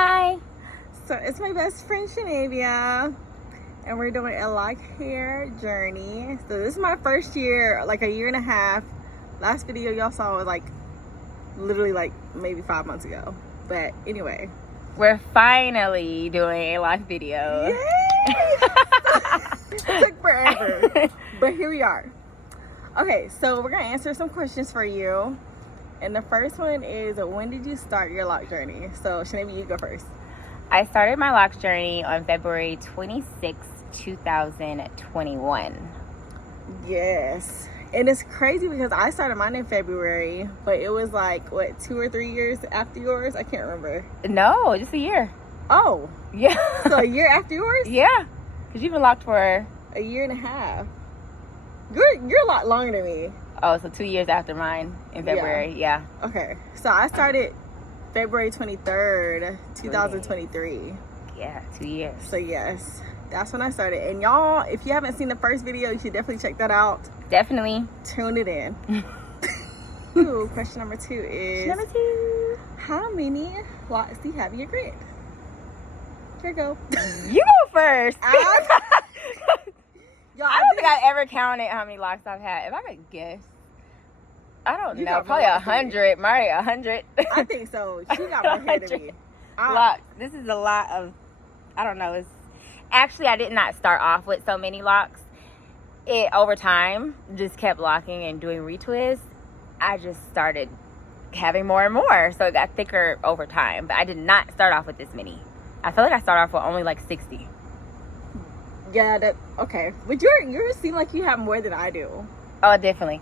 Hi. So it's my best friend Shanavia, and we're doing a Loc Hair Journey. So this is my first year, like a year and a half. Last video y'all saw was like literally like maybe 5 months ago. But anyway, We're finally doing a live video. yay! It took forever, but here we are. Okay, so we're gonna answer some questions for you. And the first one is, when did you start your Loc journey? So Shanavia, you go first. I started my Locs journey on February 26, 2021. Yes. And it's crazy because I started mine in February, but it was like, what, 2 or 3 years after yours? I can't remember. No, just a year. Oh, Yeah. so a year after yours? Yeah. Because you've been locked for... A year and a half. You're a lot longer than me. Oh, so 2 years after mine in February. Yeah. Okay. So I started February 23rd, 2023. Yeah, 2 years. So yes, that's when I started. And y'all, if you haven't seen the first video, you should definitely check that out. Definitely. Tune it in. Ooh, question number 2 is... Number 2. How many locks do you have in your grid? Here you go. You go first. Y'all, I don't think I've ever counted how many locks I've had. If I could guess, I don't You know. got Probably more 100. Maybe 100. I think so. She got more hair than me. Locks. This is a lot of. I don't know. It's actually I did not start off with so many locks. It over time just kept locking and doing retwists. I just started having more and more, so it got thicker over time. But I did not start off with this many. I feel like I started off with only like 60. Yeah, okay. But you seem like you have more than I do. Oh, definitely.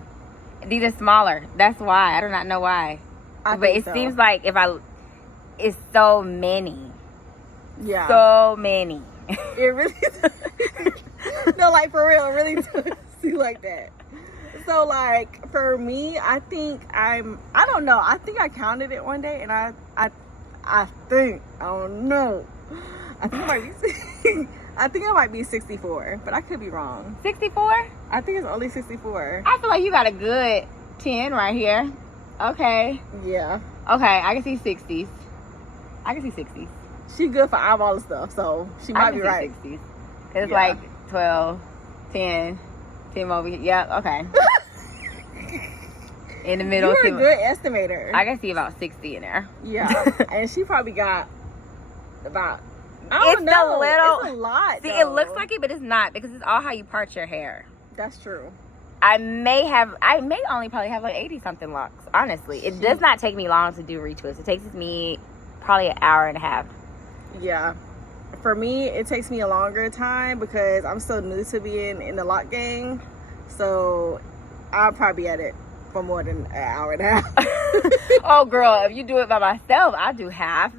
These are smaller. That's why. I do not know why. But it seems like it's so many. Yeah. So many. It really no, like for real, it really does seem like that. So like for me, I think I don't know. I think I counted it one day and I don't know. I think it might be 64, but I could be wrong. 64? I think it's only 64. I feel like you got a good 10 right here. Okay. Yeah. Okay, I can see 60s. She good for eyeball stuff, so she might be right. 60s. Cause it's like 12, 10 over here. Yep, okay. In the middle. You're a good estimator. I can see about 60 in there. Yeah. And she probably got about... I don't know. It's a lot. See, though. it looks like it, but it's not because it's all how you part your hair. That's true. I may only probably have like 80 something locks. Honestly, it does not take me long to do retwists. It takes me probably an hour and a half. Yeah. For me, it takes me a longer time because I'm so new to being in the lock gang. So I'll probably be at it for more than an hour and a half. Oh, girl, if you do it by myself, I'll do half.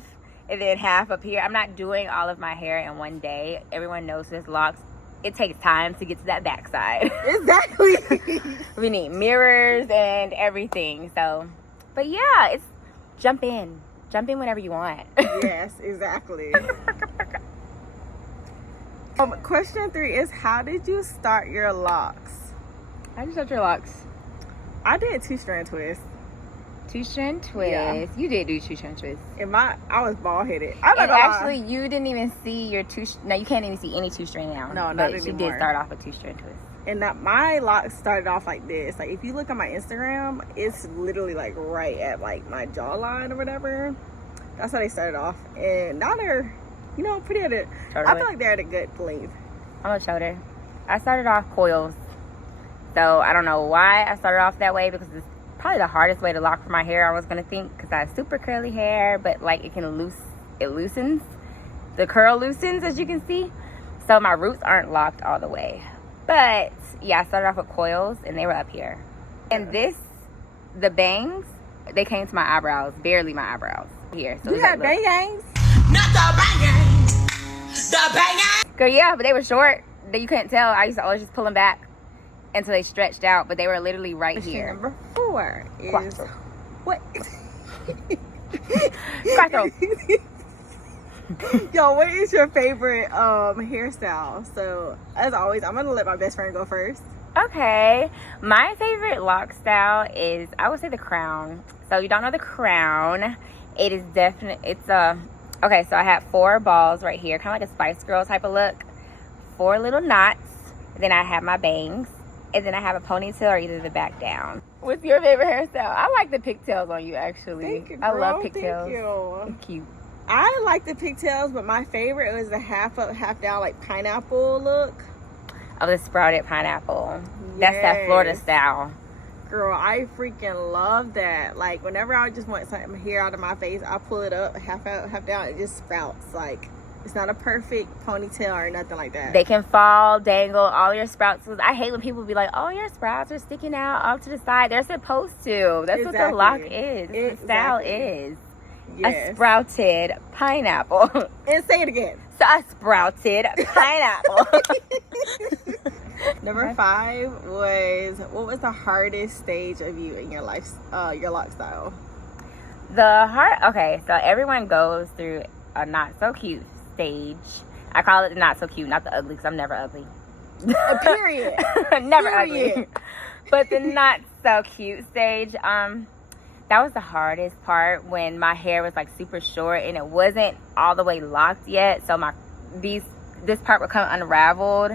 And then half up here. I'm not doing all of my hair in one day. Everyone knows this locks. It takes time to get to that backside. Exactly. We need mirrors and everything. So, but yeah, it's jump in whenever you want. Yes, exactly. Question 3 is, how did you start your locks? How did you start your locks? I did 2-strand twists. 2-strand twist. Yeah. You did do 2-strand twist. And I was bald headed. And actually, you didn't even see your no, you can't even see any 2-strand now. No, not but anymore. She did start off with 2-strand twist. And my locks started off like this. Like if you look at my Instagram, it's literally like right at like my jawline or whatever. That's how they started off. And now they're, pretty at it. I feel like they're at a good length. I'm a shoulder. I started off coils. So I don't know why I started off that way because it's probably the hardest way to lock for my hair, I was gonna think, because I have super curly hair, but like it loosens. The curl loosens, as you can see. So my roots aren't locked all the way. But yeah, I started off with coils and they were up here. And the bangs, they came to my eyebrows, barely my eyebrows. Here. So you had bangs? Not the bangs. The bangs. Girl, yeah, but they were short. You couldn't tell. I used to always just pull them back until they stretched out, but they were literally right here. Number 4 is Cuatro. What? Cuatro. Yo, what is your favorite hairstyle? So as always, I'm gonna let my best friend go first. Okay, my favorite lock style is, I would say, the crown. So you don't know the crown, it is definitely, it's a Okay, so I had 4 balls right here, kind of like a Spice Girl type of look. 4 little knots. Then I have my bangs. And then I have a ponytail or either the back down. What's your favorite hairstyle? I like the pigtails on you, actually. Thank you, I girl. love pigtails. Thank you. They're cute. I like the pigtails, but my favorite was the half up, half down, like pineapple look. Oh, the sprouted pineapple. That's that Florida style. Girl, I freaking love that. Like, whenever I just want some hair out of my face, I pull it up, half out, half down, it just sprouts. Like, it's not a perfect ponytail or nothing like that. They can fall, dangle, all your sprouts. I hate when people be like, oh, your sprouts are sticking out off to the side. They're supposed to. That's what the lock is. The style is. Yes. A sprouted pineapple. And say it again. So a sprouted pineapple. Number 5 was, what was the hardest stage of you in your life, your lock style? Okay, so everyone goes through a not so cute stage. I call it the not so cute, not the ugly, because I'm never ugly. Period. Never ugly. But the not so cute stage, that was the hardest part, when my hair was like super short and it wasn't all the way locked yet. So this part would come unraveled,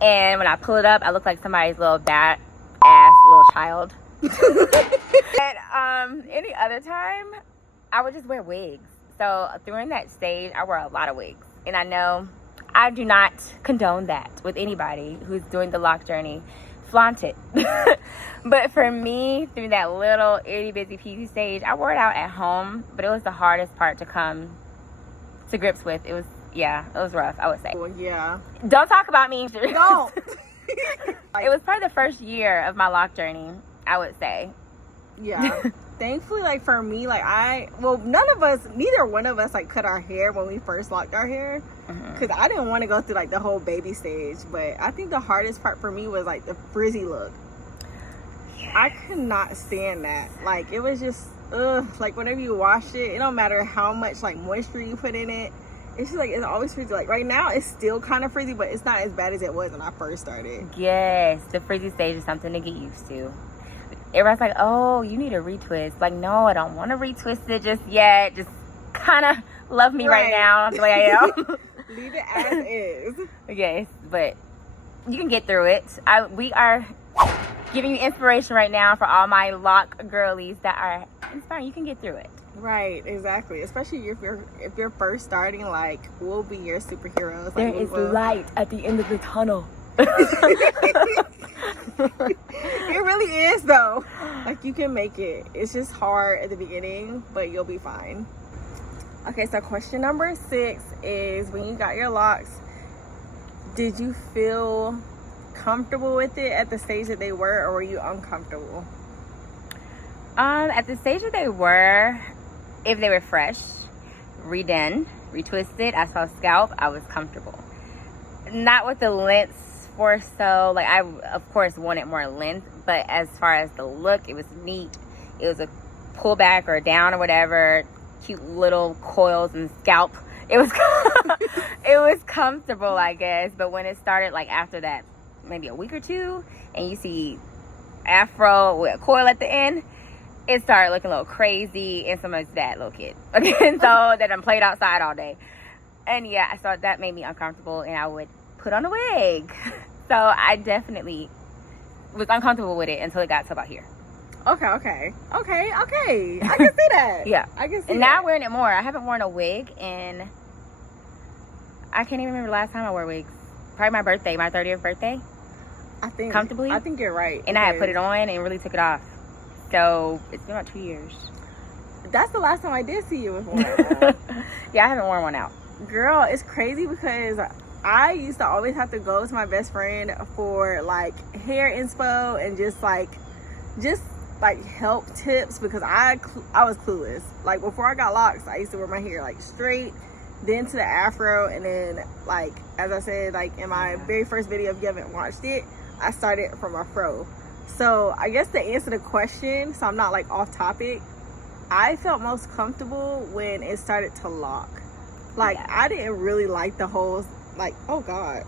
and when I pull it up, I look like somebody's little bad ass little child. And any other time, I would just wear wigs. So during that stage, I wore a lot of wigs, and I know I do not condone that with anybody who's doing the lock journey. Flaunt it. But for me, through that little itty bitty peasy stage, I wore it out at home, but it was the hardest part to come to grips with. It was rough, I would say. Well, yeah. Don't talk about me. Don't. It was probably the first year of my lock journey, I would say. Yeah. Thankfully, like, for me, like, neither one of us like cut our hair when we first locked our hair, because I didn't want to go through like the whole baby stage. But I think the hardest part for me was like the frizzy look. I could not stand that. Like, it was just like, whenever you wash it, it don't matter how much like moisture you put in it, it's just like, it's always frizzy. Like, right now it's still kind of frizzy, but it's not as bad as it was when I first started. Yes, the frizzy stage is something to get used to. Everyone's like, oh, you need a retwist. Like, no, I don't want to retwist it just yet. Just kind of love me right now the way I am. Leave it as is. Yes, but you can get through it. We are giving you inspiration right now for all my lock girlies that are inspiring. You can get through it. Right, exactly. Especially if you're first starting, like, we'll be your superheroes. Like, there is light at the end of the tunnel. It really is, though. Like, you can make it. It's just hard at the beginning, but you'll be fine. Okay, so question number 6 is, when you got your locks, did you feel comfortable with it at the stage that they were, or were you uncomfortable? At the stage that they were, if they were fresh, redone, retwisted, I saw scalp, I was comfortable. Not with the lengths for so, like, I of course wanted more length, but as far as the look, it was neat. It was a pullback or down or whatever, cute little coils and scalp. It was it was comfortable, I guess. But when it started, like, after that, maybe a week or two, and you see afro with a coil at the end, it started looking a little crazy, and some of that little kid. Okay, so that I'm played outside all day, and yeah, so that made me uncomfortable, and I would put on a wig. So I definitely was uncomfortable with it until it got to about here. Okay. I can see that. Yeah, I can see and that. now I'm wearing it more. I haven't worn a wig in, I can't even remember the last time I wore wigs. Probably my birthday, my 30th birthday. I think comfortably. I think you're right. And I had put it on and really took it off. So it's been about 2 years. That's the last time I did see you with one. Yeah, I haven't worn one out. Girl, it's crazy because I used to always have to go to my best friend for like hair inspo and just like help tips, because I was clueless. Like, before I got locks, I used to wear my hair like straight, then to the afro, and then, like, as I said, like in my very first video, if you haven't watched it, I started from a fro. So I guess to answer the question, so I'm not like off topic, I felt most comfortable when it started to lock. Like, I didn't really like the whole, like, oh God.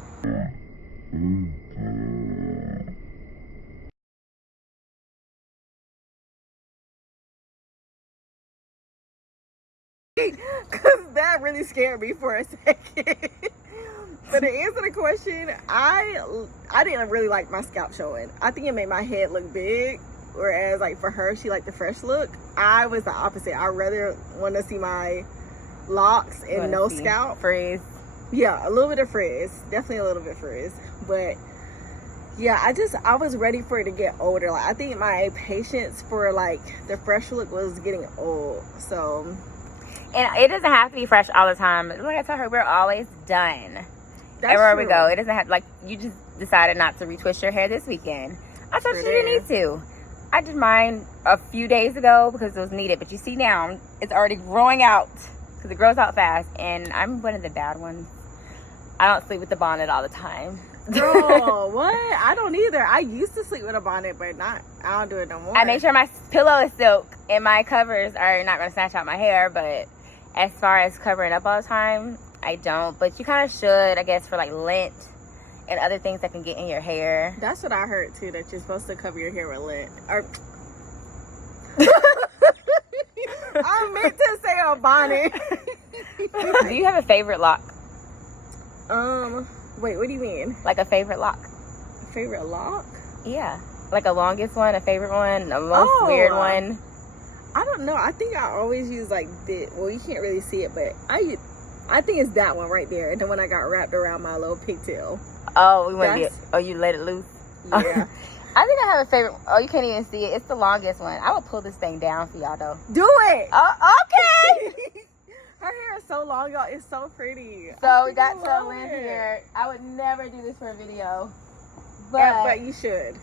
Because that really scared me for a second. But to answer the question, I didn't really like my scalp showing. I think it made my head look big. Whereas like for her, she liked the fresh look. I was the opposite. I rather want to see my locks and no scalp. Frizz. Yeah, a little bit of frizz. Definitely a little bit frizz. But yeah, I was ready for it to get older. Like I think my patience for like the fresh look was getting old. So, and it doesn't have to be fresh all the time. Like I told her, we're always done. Everywhere we go, it doesn't have, like, you just decided not to retwist your hair this weekend. I thought you didn't need to. I did mine a few days ago because it was needed, but you see now it's already growing out because it grows out fast, and I'm one of the bad ones. I don't sleep with the bonnet all the time. Girl, what? I don't either. I used to sleep with a bonnet, but I don't do it no more. I make sure my pillow is silk and my covers are not going to snatch out my hair, but as far as covering up all the time, I don't. But you kind of should, I guess, for like lint and other things that can get in your hair. That's what I heard too, that you're supposed to cover your hair with lint. Or I meant to say a bonnet. Do you have a favorite lock? Wait, what do you mean? Like a favorite lock? Favorite lock? Yeah. Like a longest one, a favorite one, a most weird one. I don't know. I think I always use like the, well, you can't really see it, but I think it's that one right there. And the one I got wrapped around my little pigtail. Oh, you let it loose? Yeah. I think I have a favorite. Oh, you can't even see it. It's the longest one. I would pull this thing down for y'all though. Do it. Okay. Her hair is so long, y'all. It's so pretty. So we got to a length here. I would never do this for a video, but you should.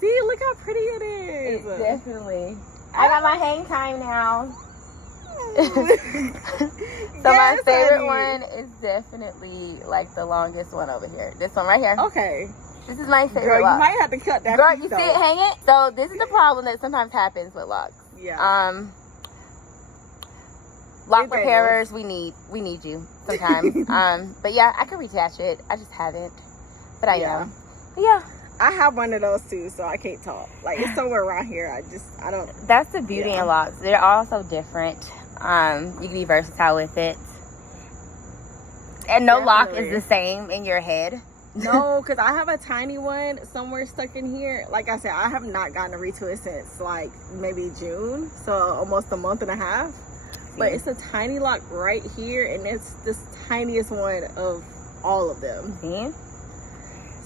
See, look how pretty it is. Definitely. I got my hang time now. So yes, my favorite one is definitely like the longest one over here. This one right here. Okay. This is my favorite. Girl, lock. you might have to cut that. Girl, you see it hanging? So this is the problem that sometimes happens with locks. Yeah. Lock repairers, we need you sometimes. But yeah, I can retouch it. I just haven't. But I am. But yeah. I have one of those too, so I can't talk. Like it's somewhere around here. I don't. That's the beauty in locks. They're all so different. You can be versatile with it. And no lock is the same in your head. No, because I have a tiny one somewhere stuck in here. Like I said, I have not gotten a retwist since like maybe June, so almost a month and a half. But it's a tiny lock right here, and it's this tiniest one of all of them. See?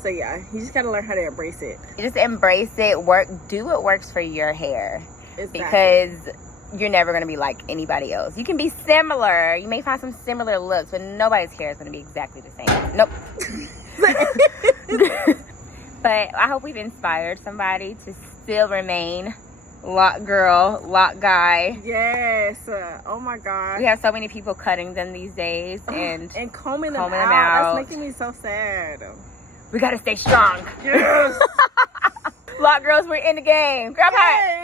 So yeah, you just gotta learn how to embrace it. You just embrace it. Do what works for your hair. Exactly. Because you're never gonna be like anybody else. You can be similar. You may find some similar looks, but nobody's hair is gonna be exactly the same. Nope. But I hope we've inspired somebody to still remain lock girl, lock guy. Yes. Oh my god. We have so many people cutting them these days and combing them out. That's making me so sad. We gotta stay strong. Yes. Lock girls, we're in the game. Grab her.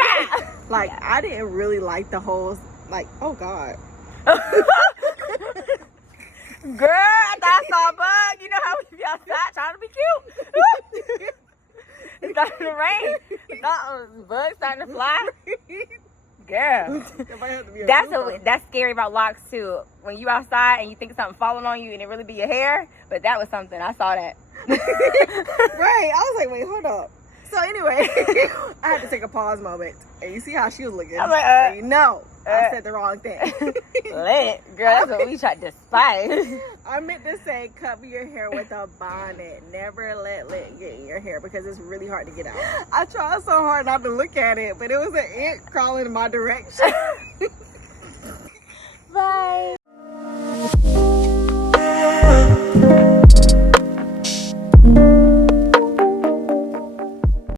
Like I didn't really like the whole like. Oh god. Girl, I thought I saw a bug. You know how we be outside trying to be cute. It's starting to rain. I thought bugs starting to fly. Girl, that's scary about locks too. When you outside and you think something falling on you and it really be your hair, but that was something. I saw that. Right. I was like, wait, hold up. So anyway, I had to take a pause moment, and you see how she was looking. I'm like, I said the wrong thing. Lit. Girl, that's what we tried to spite. I meant to say cover your hair with a bonnet. Never let lint get in your hair because it's really hard to get out. I tried so hard not to look at it, but it was an ant crawling in my direction.